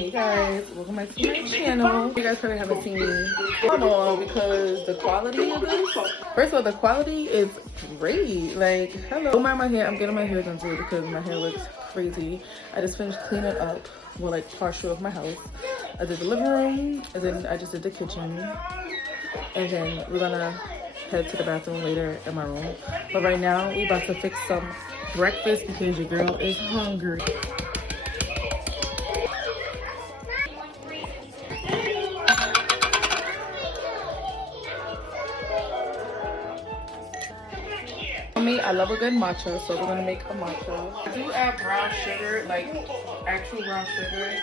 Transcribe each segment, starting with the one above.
Hey guys, welcome back to my channel. You guys probably haven't seen me because the quality of this, first of all, the quality is great. Like, hello. Don't mind my hair, I'm getting my hair done too because my hair looks crazy. I just finished cleaning up, well, like partial of my house. I did the living room, and then I just did the kitchen, and then we're gonna head to the bathroom later in my room. But right now, we about to fix some breakfast because your girl is hungry. I love a good matcha, so we're gonna make a matcha. I do add brown sugar, like actual brown sugar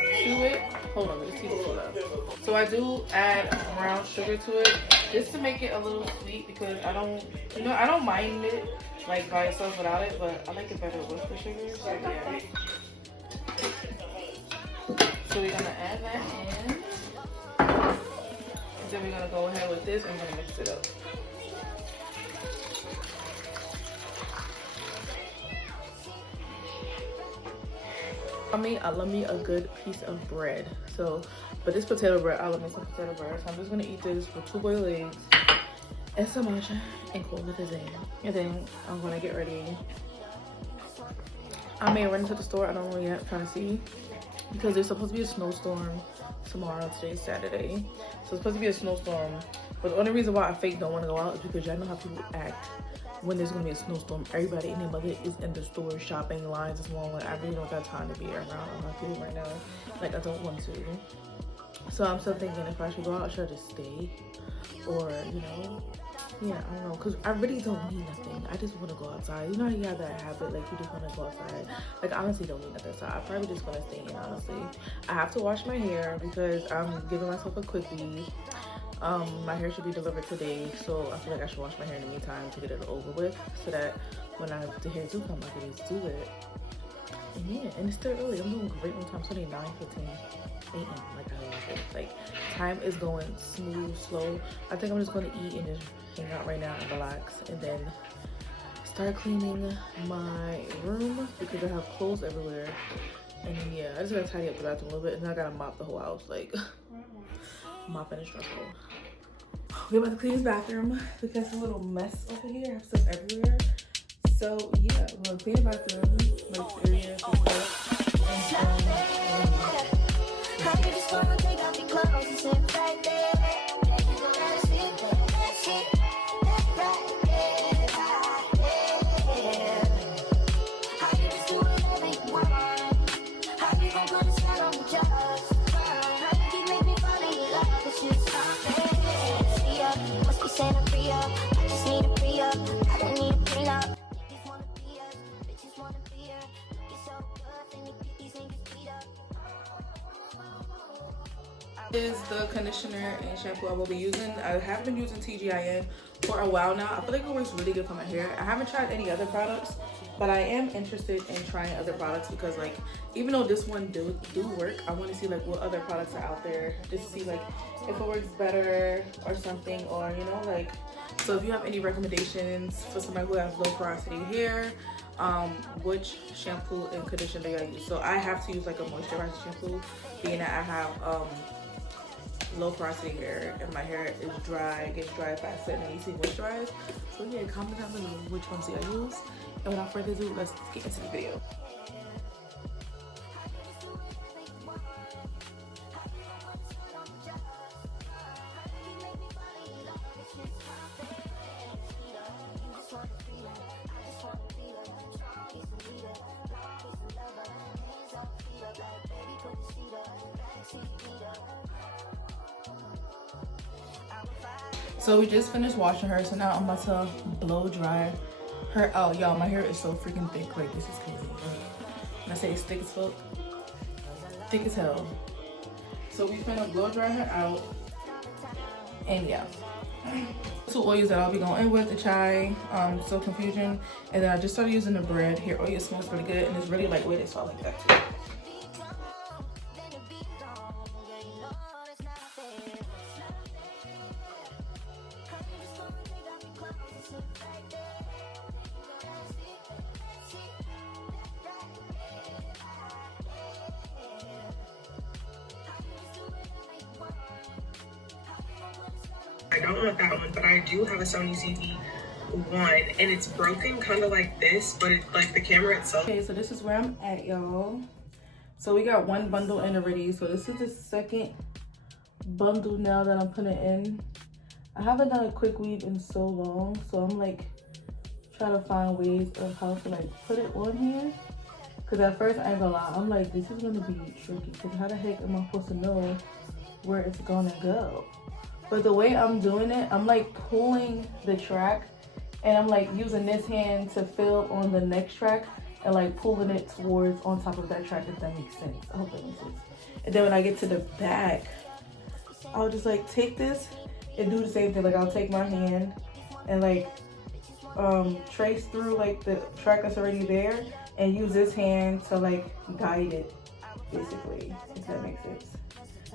to it. Hold on, let me see this up. So I do add brown sugar to it just to make it a little sweet because I don't mind it like by itself without it, but I like it better with the sugar. So yeah. So we're gonna add that in, and then we're gonna go ahead with this and we're gonna mix it up. I love me a good piece of bread. So, but this potato bread, I love me some potato bread. So I'm just gonna eat this with 2 boiled eggs and some matcha and call it a day. And then I'm gonna get ready. I may run into the store, I don't know yet, I'm trying to see. Because there's supposed to be a snowstorm tomorrow. Today's Saturday. So it's supposed to be a snowstorm. But the only reason why I fake don't want to go out is because y'all know how people act when there's gonna be a snowstorm. Everybody and their mother is in the store shopping, lines is long. Like, I really don't got time to be around my people right now. Like, I don't want to. So I'm still thinking if I should go out, should I just stay? Or, you know, yeah, I don't know. Because I really don't need nothing. I just want to go outside. You know how you have that habit, like you just want to go outside. Like, I honestly don't need nothing. So I'm probably just gonna stay in, honestly. I have to wash my hair because I'm giving myself a quickie. My hair should be delivered today, so I feel like I should wash my hair in the meantime to get it over with, so that when the hair do come, I can just do it. And yeah, and it's still early. I'm doing great on time. It's only 9:15 a.m. Like, I love it. Like, time is going smooth, slow. I think I'm just gonna eat and just hang out right now and relax, and then start cleaning my room because I have clothes everywhere. And then yeah, I just gotta tidy up the bathroom a little bit, and then I gotta mop the whole house. Like, mopping is stressful. We're about to clean this bathroom because it's a little mess over here. I have stuff everywhere. So yeah, we're gonna clean the bathroom, like area for stuff. Is the conditioner and shampoo I will be using. I have been using TGIN for a while now. I feel like it works really good for my hair. I haven't tried any other products, but I am interested in trying other products because, like, even though this one do work, I want to see like what other products are out there just to see like if it works better or something, or you know, like, so if you have any recommendations for somebody who has low porosity hair, which shampoo and conditioner do I use? So I have to use like a moisturizer shampoo, being that I have low porosity hair and my hair is dry, gets dry fast, and I easily moisturize. So yeah, comment down below which ones do I use. And without further ado, let's get into the video. So we just finished washing her, so now I'm about to blow dry her out. Y'all, my hair is so freaking thick. Like, this is crazy. When I say it's thick as fuck, thick as hell. So we finna blow dry her out. And yeah. 2 oils that I'll be going in with, the chai, so confusion. And then I just started using the bread. Hair oil smells pretty good, and it's really lightweight, so I like that too. I don't want that one, but I do have a Sony CV1, and it's broken kind of like this, but it's like the camera itself. Okay, so this is where I'm at, y'all. So we got one bundle in already. So this is the second bundle now that I'm putting in. I haven't done a quick weave in so long, so I'm like trying to find ways of how to like put it on here. Cause at first I ain't gonna lie, I'm like, this is gonna be tricky. Cause how the heck am I supposed to know where it's gonna go? But the way I'm doing it, I'm like pulling the track and I'm like using this hand to fill on the next track and like pulling it towards on top of that track, if that makes sense. I hope that makes sense. And then when I get to the back, I'll just like take this and do the same thing. Like I'll take my hand and like trace through like the track that's already there and use this hand to like guide it, basically, if that makes sense.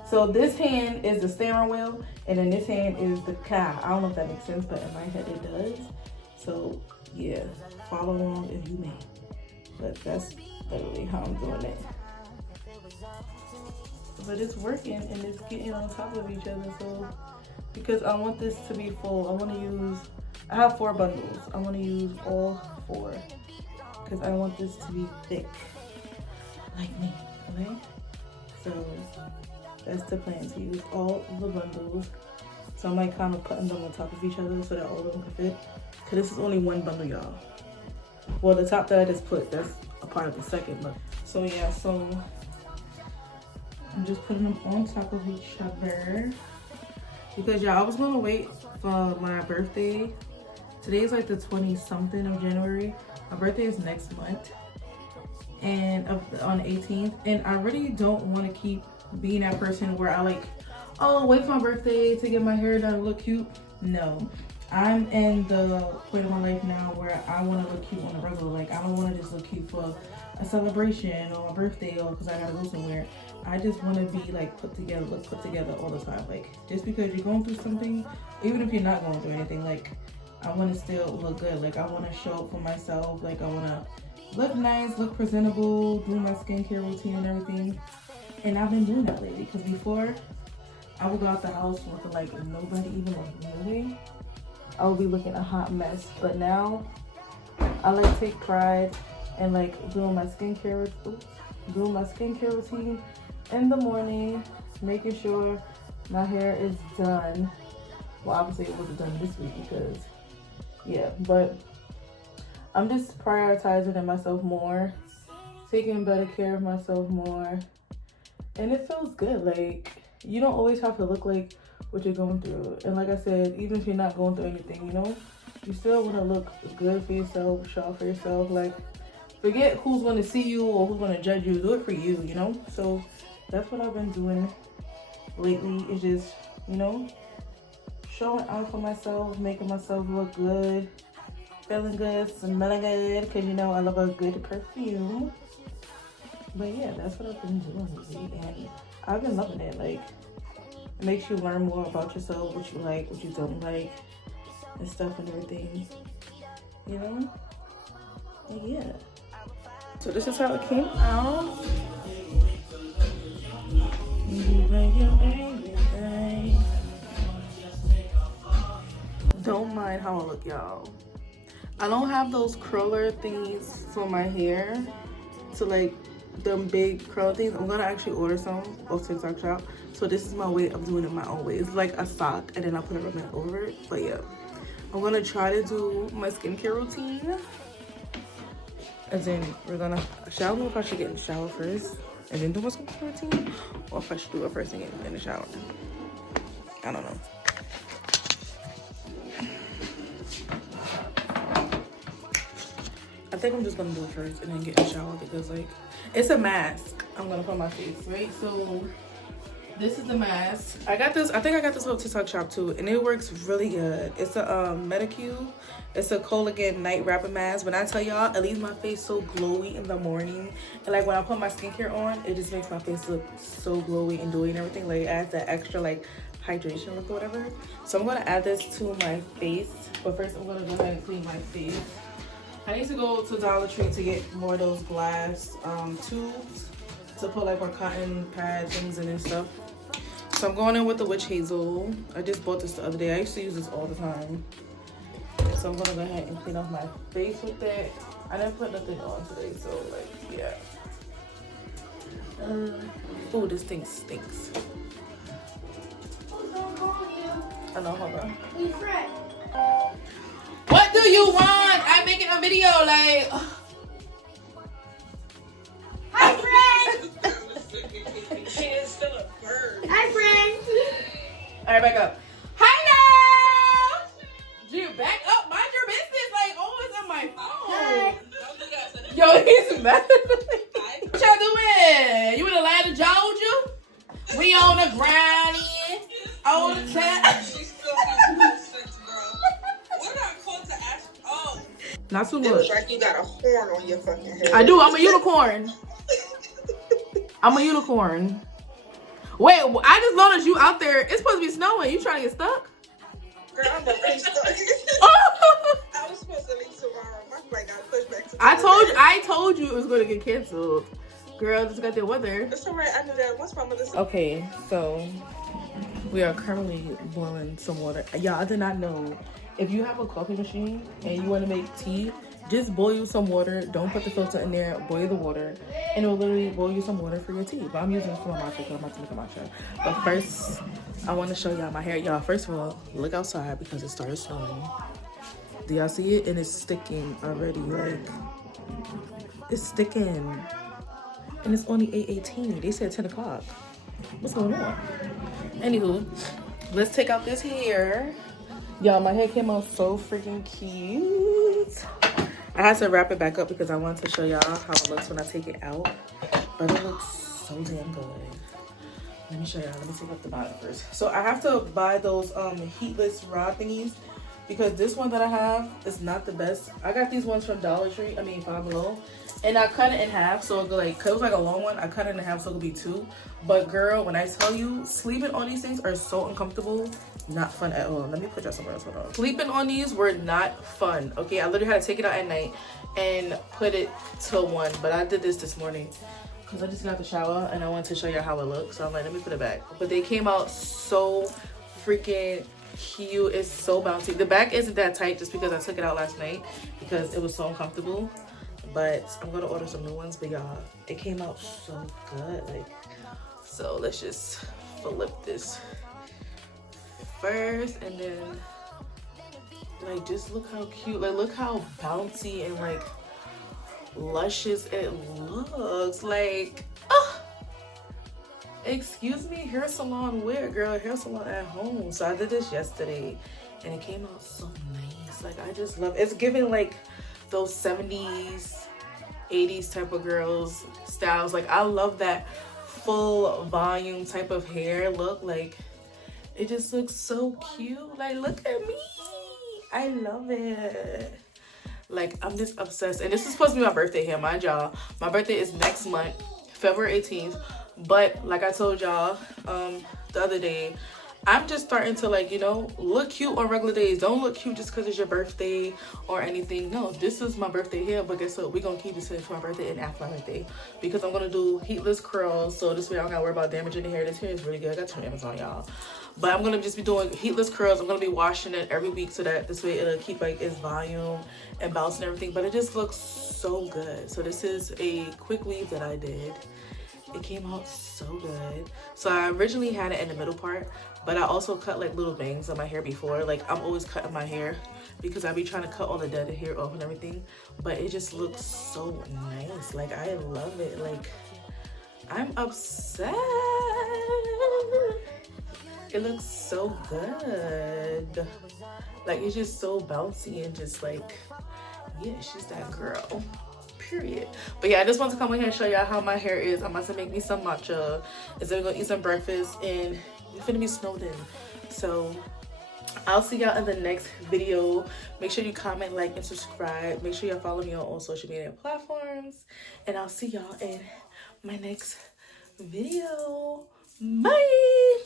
So this hand is the steering wheel and then this hand is the car. I don't know if that makes sense, but in my head it does. So yeah, follow along if you may. But that's literally how I'm doing it. But it's working and it's getting on top of each other. So because I want this to be full, I have 4 bundles. I want to use all 4 because I want this to be thick like me, okay? So that's the plan, to use all the bundles. So I'm like kind of putting them on top of each other so that all of them can fit. Cause this is only one bundle, y'all. Well, the top that I just put, that's a part of the second bundle. So yeah, so I'm just putting them on top of each other. Because y'all, I was gonna wait for my birthday. Today is like the 20-something of January. My birthday is next month. And on the 18th. And I really don't want to keep being that person where I like, oh, wait for my birthday to get my hair done and look cute. No. I'm in the point of my life now where I want to look cute on the regular. Like, I don't want to just look cute for a celebration or a birthday or because I gotta go somewhere. I just want to be like put together all the time. Like, just because you're going through something, even if you're not going through anything, like, I want to still look good. Like, I want to show up for myself. Like, I want to look nice, look presentable, do my skincare routine and everything. And I've been doing that lately because before I would go out the house looking like nobody even like moving. I would be looking a hot mess. But now I like take pride in like doing my skincare routine in the morning, making sure my hair is done. Well, obviously it wasn't done this week because yeah, but I'm just prioritizing in myself more, taking better care of myself more, and it feels good. Like, you don't always have to look like what you're going through. And like I said, even if you're not going through anything, you know, you still want to look good for yourself, show up for yourself. Like, forget who's going to see you or who's going to judge you. Do it for you, you know? So that's what I've been doing lately, is just, you know, showing out for myself, making myself look good, feeling good, smelling good, because, you know, I love a good perfume. But yeah, that's what I've been doing lately, and I've been loving it. Like, it makes you learn more about yourself, what you like, what you don't like, and stuff and everything, you know? Like, yeah. So this is how it came out. Don't mind how I look, y'all. I don't have those curler thingies for my hair, so like them big curl things. I'm gonna actually order some off TikTok shop. So this is my way of doing it my own way. It's like a sock and then I put a ribbon over it. But yeah, I'm gonna try to do my skincare routine. And then we're gonna, I don't know if I should get in the shower first and then do my skincare routine, or if I should do it first and get in the shower. I don't know. I think I'm just gonna do it first and then get in the shower because like, it's a mask I'm gonna put on my face, right? So this is the mask. I got this, I think I got this little TikTok shop too, and it works really good. It's a Medicube. It's a collagen night wrapper mask. When I tell y'all, it leaves my face so glowy in the morning. And like when I put my skincare on, it just makes my face look so glowy and dewy and everything. Like it adds that extra like hydration look or whatever. So I'm gonna add this to my face. But first I'm gonna go ahead and clean my face. I need to go to Dollar Tree to get more of those glass tubes to put like my cotton pad things in and stuff. So I'm going in with the witch hazel. I just bought this the other day. I used to use this all the time. So I'm gonna go ahead and clean off my face with it. I didn't put nothing on today, so like, yeah. Oh, this thing stinks. I know, hold on. What do you want? I'm making a video, like. Hi, friend. She is still a bird. Hi, friend. All right, back up. Hello. Dude, back up. Mind your business. Like, always on my phone. Yo, he's mad. What y'all doing? You in the land of Georgia? We on the ground in all the time. She still has sex, girl. What did I call to ask? Oh. Not too It much. looks like you got a horn on your fucking head. I do. I'm a unicorn. I'm a unicorn. Wait, I just noticed you out there. It's supposed to be snowing. You trying to get stuck? Girl, I'm about to be stuck. Oh! I was supposed to leave tomorrow. My flight got pushed back to I told you it was going to get canceled. Girl, just got the weather. It's alright. I knew that. Once my mother said. Okay, so we are currently boiling some water. Y'all, I did not know. If you have a coffee machine and you want to make tea, just boil you some water. Don't put the filter in there. Boil the water. And it will literally boil you some water for your tea. But I'm using it for my matcha because I'm about to make a matcha. But first, I want to show y'all my hair. Y'all, first of all, look outside because it started snowing. Do y'all see it? And it's sticking already. Like, it's sticking. And it's only 8:18. They said 10 o'clock. What's going on? Anywho, let's take out this hair. Y'all, my hair came out so freaking cute. I had to wrap it back up because I wanted to show y'all how it looks when I take it out. But it looks so damn good. Let me show y'all. Let me take off the bottom first. So I have to buy those heatless rod thingies because this one that I have is not the best. I got these ones from Dollar Tree. I mean, Five Below. And I cut it in half, so it like, cause it was like a long one. I cut it in half so it could be two. But girl, when I tell you, sleeping on these things are so uncomfortable, not fun at all. Let me put y'all somewhere else. Hold on. Sleeping on these were not fun. Okay, I literally had to take it out at night and put it to one. But I did this morning because I just got out the shower and I wanted to show you how it looks. So I'm like, let me put it back. But they came out so freaking cute. It's so bouncy. The back isn't that tight just because I took it out last night because it was so uncomfortable. But I'm gonna order some new ones. But y'all, it came out so good. Like, so let's just flip this first, and then like just look how cute. Like, look how bouncy and like luscious it looks. Like, excuse me, hair salon where, girl? Hair salon at home. So I did this yesterday, and it came out so nice. Like, I just love it. It's giving like those 70s 80s type of girls styles. Like, I love that full volume type of hair look. Like, it just looks so cute. Like, look at me, I love it. Like, I'm just obsessed. And this is supposed to be my birthday here, mind y'all. My birthday is next month, February 18th. But like I told y'all the other day, I'm just starting to, like, you know, look cute on regular days. Don't look cute just because it's your birthday or anything. No, this is my birthday here, but guess what? We're going to keep this in for my birthday and after my birthday because I'm going to do heatless curls. So this way I don't got to worry about damaging the hair. This hair is really good. I got it from Amazon, y'all. But I'm going to just be doing heatless curls. I'm going to be washing it every week so that this way it'll keep, like, its volume and bounce and everything. But it just looks so good. So this is a quick weave that I did. It came out so good. So I originally had it in the middle part, but I also cut like little bangs on my hair before. Like, I'm always cutting my hair because I be trying to cut all the dead hair off and everything. But it just looks so nice. Like, I love it. Like, I'm obsessed. It looks so good. Like, it's just so bouncy and just like, yeah, she's that girl. Period. But yeah, I just want to come in here and show y'all how my hair is. I'm about to make me some matcha, and then we're gonna eat some breakfast, and it's gonna be snowed in. So I'll see y'all in the next video. Make sure you comment, like, and subscribe. Make sure y'all follow me on all social media platforms, and I'll see y'all in my next video. Bye.